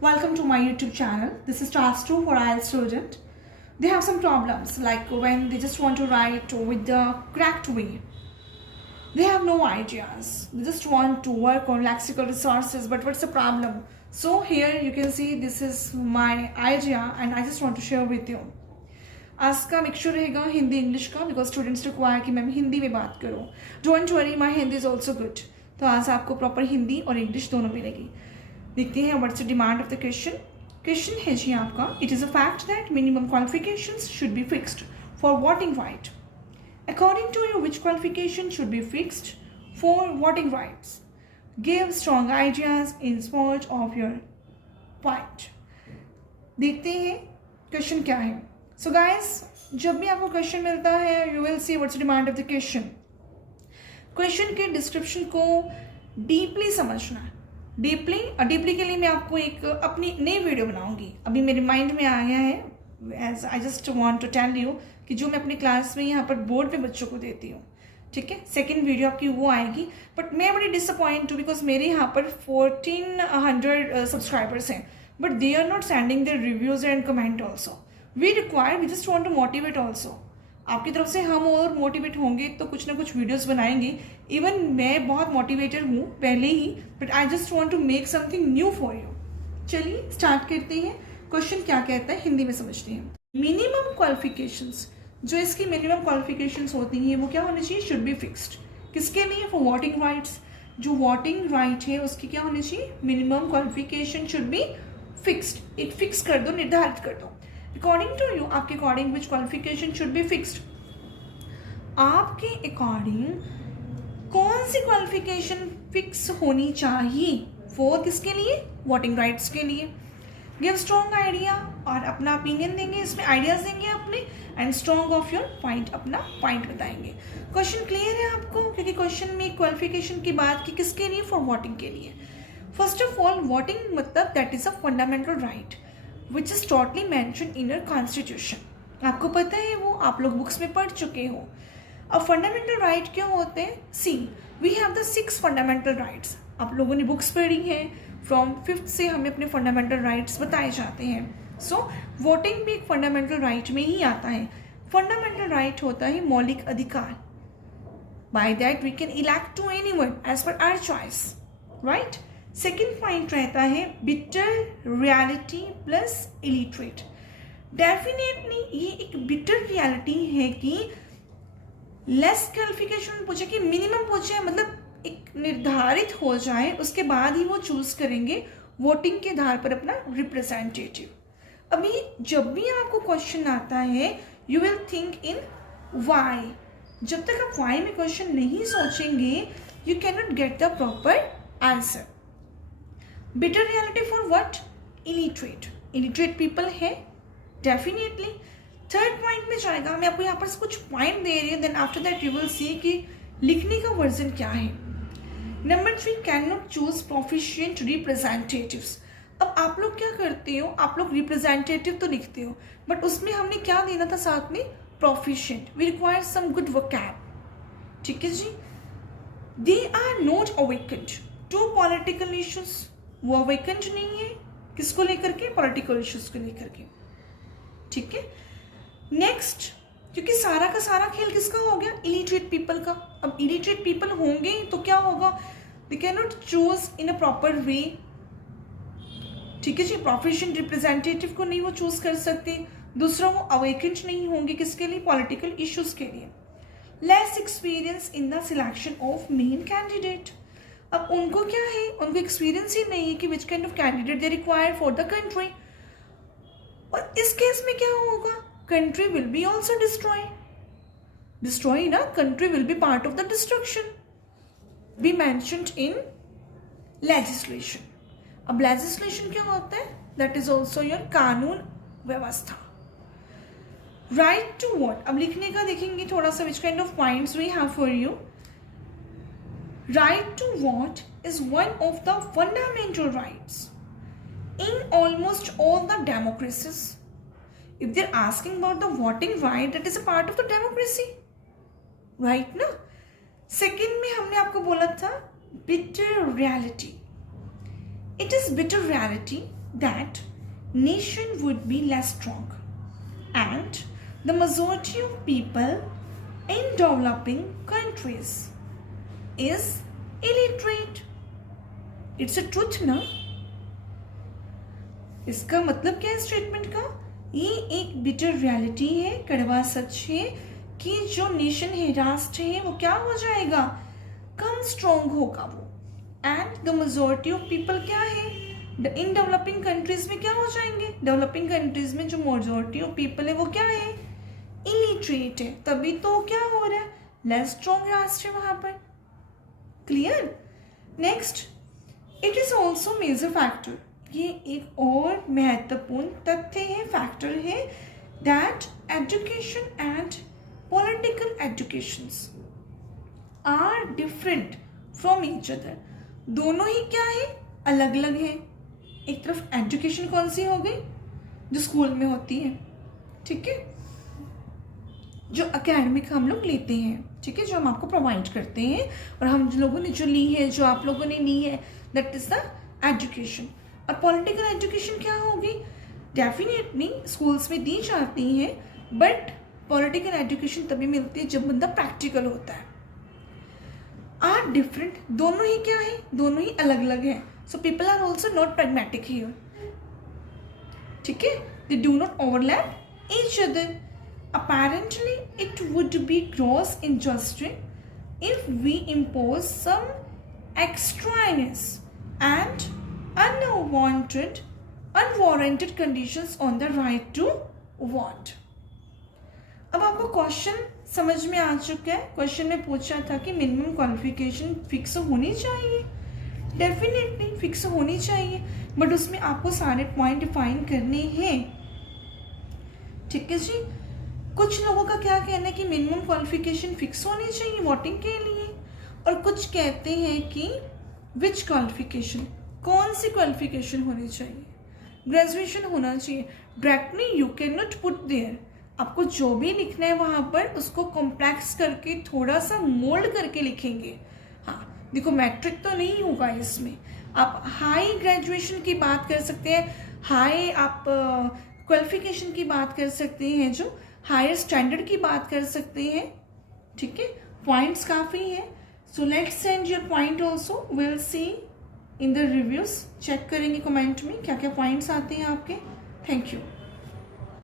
Welcome to my YouTube channel. This is Task 2 for IELTS student. They have some problems like when they just want to write with the correct way. They have no ideas. They just want to work on lexical resources, but what's the problem? So here you can see this is my idea and I just want to share with you. आज का mixture रहेगा Hindi English का because students require कि ma'am Hindi में बात करो. Don't worry, my Hindi is also good. तो आज आपको प्रॉपर हिंदी और इंग्लिश दोनों मिलेगी. देखते हैं what's the demand of the question. Question है जी आपका, it is a fact that minimum qualifications should be fixed for voting right. According to you which qualification should be fixed for voting rights? Give strong ideas in support of your point. देखते हैं question क्या है. So guys, जब भी आपको question मिलता है you will see what's the demand of the question. Question के डिस्क्रिप्शन को डीपली समझना है. डीपली के लिए मैं आपको एक अपनी नई वीडियो बनाऊंगी. अभी मेरे माइंड में आ गया है, as I just want to tell you कि जो मैं अपनी क्लास में यहाँ पर बोर्ड पे बच्चों को देती हूँ, ठीक है, सेकेंड वीडियो आपकी वो आएगी. बट मैं बड़ी डिसअपॉइंट हूँ बिकॉज मेरे यहाँ पर 1400 सब्सक्राइबर्स हैं, but they are not sending their reviews and comment also. We just want to motivate also. आपकी तरफ से हम और मोटिवेट होंगे तो कुछ ना कुछ वीडियोस बनाएंगे. इवन मैं बहुत मोटिवेटेड हूँ पहले ही, but I just want to make something new for you. चलिए स्टार्ट करते हैं. क्वेश्चन क्या कहता है हिंदी में समझते हैं. मिनिमम क्वालिफिकेशंस, जो इसकी मिनिमम क्वालिफिकेशंस होती हैं वो क्या होनी चाहिए? Should be fixed. किसके लिए? For voting rights. जो वोटिंग राइट है उसकी क्या होनी चाहिए? Minimum qualification should be fixed. एक फिक्स कर दो, निर्धारित कर दो. अकॉर्डिंग टू यू, आपके according which qualification should be fixed? आपके अकॉर्डिंग कौन सी क्वालिफिकेशन फिक्स होनी चाहिए? फॉर किसके लिए? वोटिंग राइट्स के लिए. गिव स्ट्रॉन्ग आइडिया, और अपना ओपिनियन देंगे, इसमें आइडियाज देंगे अपने, and strong of your point, अपना पॉइंट बताएंगे. क्वेश्चन क्लियर है आपको? क्योंकि क्वेश्चन में क्वालिफिकेशन की बात की किसके लिए? फॉर वोटिंग के लिए. फर्स्ट ऑफ ऑल, वोटिंग मतलब that is a fundamental right which is totally mention in your constitution. आपको पता है, वो आप लोग बुक्स में पढ़ चुके हो. अब फंडामेंटल राइट क्यों होते हैं? See, we have the 6 fundamental rights. आप लोगों ने बुक्स पढ़ी हैं, फ्रॉम 5th से हमें अपने फंडामेंटल राइट्स बताए जाते हैं. सो वोटिंग भी एक फंडामेंटल राइट में ही आता है. फंडामेंटल राइट होता है मौलिक अधिकार. By that we can elect to anyone as per our choice, right. Second point रहता है bitter reality plus illiterate. Definitely ये एक बिटर रियलिटी है कि लेस क्वालिफिकेशन पूछे कि मिनिमम पूछे, मतलब एक निर्धारित हो जाए, उसके बाद ही वो चूज करेंगे वोटिंग के आधार पर अपना रिप्रेजेंटेटिव. अभी जब भी आपको क्वेश्चन आता है you will think in why. जब तक आप वाई में क्वेश्चन नहीं सोचेंगे you can not get the proper answer. Bitter reality for what? Illiterate people है डेफिनेटली. थर्ड पॉइंट में जाएगा. मैं आपको यहाँ पर कुछ पॉइंट दे रही हूँ, then after that you will see कि लिखने का वर्जन क्या है. Number 3, can not choose proficient representatives. अब आप लोग क्या करते हो? आप लोग रिप्रेजेंटेटिव तो लिखते हो, बट उसमें हमने क्या देना था साथ में? Proficient. We require some good vocab. ठीक है जी. They are not awakened to political issues. वो अवेकेंड नहीं है किसको लेकर के? पॉलिटिकल इश्यूज को लेकर के. ठीक है. नेक्स्ट, क्योंकि सारा का सारा खेल किसका हो गया? इलिटरेट पीपल का. अब इलिटरेट पीपल होंगे तो क्या होगा? They can not choose in a proper way. ठीक है जी. प्रोफेशनल रिप्रेजेंटेटिव को नहीं वो चूज कर सकते. दूसरा, वो अवेकेंड नहीं होंगे किसके लिए? पॉलिटिकल इश्यूज के लिए. Less experience in the selection of main candidate. अब उनको क्या है? उनको एक्सपीरियंस ही नहीं है कि which kind of candidate they require for the country. और इस केस में क्या होगा? Country will be also destroy ना. Country will be part of the destruction be mentioned in legislation. अब लेजिस्लेशन क्या होता है? दैट इज ऑल्सो योर कानून व्यवस्था. Right to vote. अब लिखने का देखेंगे थोड़ा सा which kind of points we have for you. Right to vote is one of the fundamental rights in almost all the democracies. If they're asking about the voting right, that is a part of the democracy, right? ना. Second में हमने आपको बोला था bitter reality. It is bitter reality that nation would be less strong and the majority of people in developing countries is illiterate. It's a truth ना. इसका मतलब क्या है स्टेटमेंट का? ये एक बिटर रियलिटी है, कड़वा सच है कि जो नेशन है, राष्ट्र है, वो क्या हो जाएगा? कम स्ट्रॉन्ग होगा वो. And the majority of people क्या है? इन डेवलपिंग कंट्रीज में क्या हो जाएंगे? डेवलपिंग कंट्रीज में जो मेजॉरिटी ऑफ पीपल है वो क्या है? इलिटरेट है. तभी तो क्या हो रहा है? लेस स्ट्रॉन्ग राष्ट्र है वहां पर. Clear? Next, it is also major factor. ये एक और महत्वपूर्ण तथ्य है, फैक्टर है, that education and political educations are different from each other. दोनों ही क्या है? अलग अलग है. एक तरफ एजुकेशन कौन सी हो गई? जो स्कूल में होती है, ठीक है, जो एकेडमिक हम लोग लेते हैं, ठीक है, जो हम आपको प्रोवाइड करते हैं और हम लोगों ने जो ली है, जो आप लोगों ने ली है, दैट इज द एजुकेशन. और पॉलिटिकल एजुकेशन क्या होगी? डेफिनेटली स्कूल्स में दी जाती है, बट पॉलिटिकल एजुकेशन तभी मिलती है जब बंदा प्रैक्टिकल होता है. Are different. दोनों ही क्या है? दोनों ही अलग अलग है. So people are also not pragmatic here. ठीक है, they do not overlap each other. Apparently, it would be gross injustice if we impose some extraneous and unwarranted conditions on the right to vote. अब आपको question समझ में आ चुका है. Question में पूछा था कि मिनिमम क्वालिफिकेशन फिक्स होनी चाहिए. डेफिनेटली फिक्स होनी चाहिए, बट उसमें आपको सारे पॉइंट डिफाइन करने हैं. ठीक है जी. कुछ लोगों का क्या कहना है कि मिनिमम क्वालिफिकेशन फिक्स होनी चाहिए वोटिंग के लिए, और कुछ कहते हैं कि विच क्वालिफिकेशन, कौन सी क्वालिफिकेशन होनी चाहिए? ग्रेजुएशन होना चाहिए. Directly you can not put there. आपको जो भी लिखना है वहाँ पर उसको कॉम्प्लेक्स करके थोड़ा सा मोल्ड करके लिखेंगे. हाँ देखो, मैट्रिक तो नहीं होगा इसमें. आप हाई ग्रेजुएशन की बात कर सकते हैं, हाई आप क्वालिफिकेशन की बात कर सकते हैं, जो हायर स्टैंडर्ड की बात कर सकते हैं. ठीक है, पॉइंट्स काफ़ी हैं. So let's send your point also, will see in the reviews. Check करेंगे कमेंट में क्या क्या पॉइंट्स आते हैं आपके. Thank you.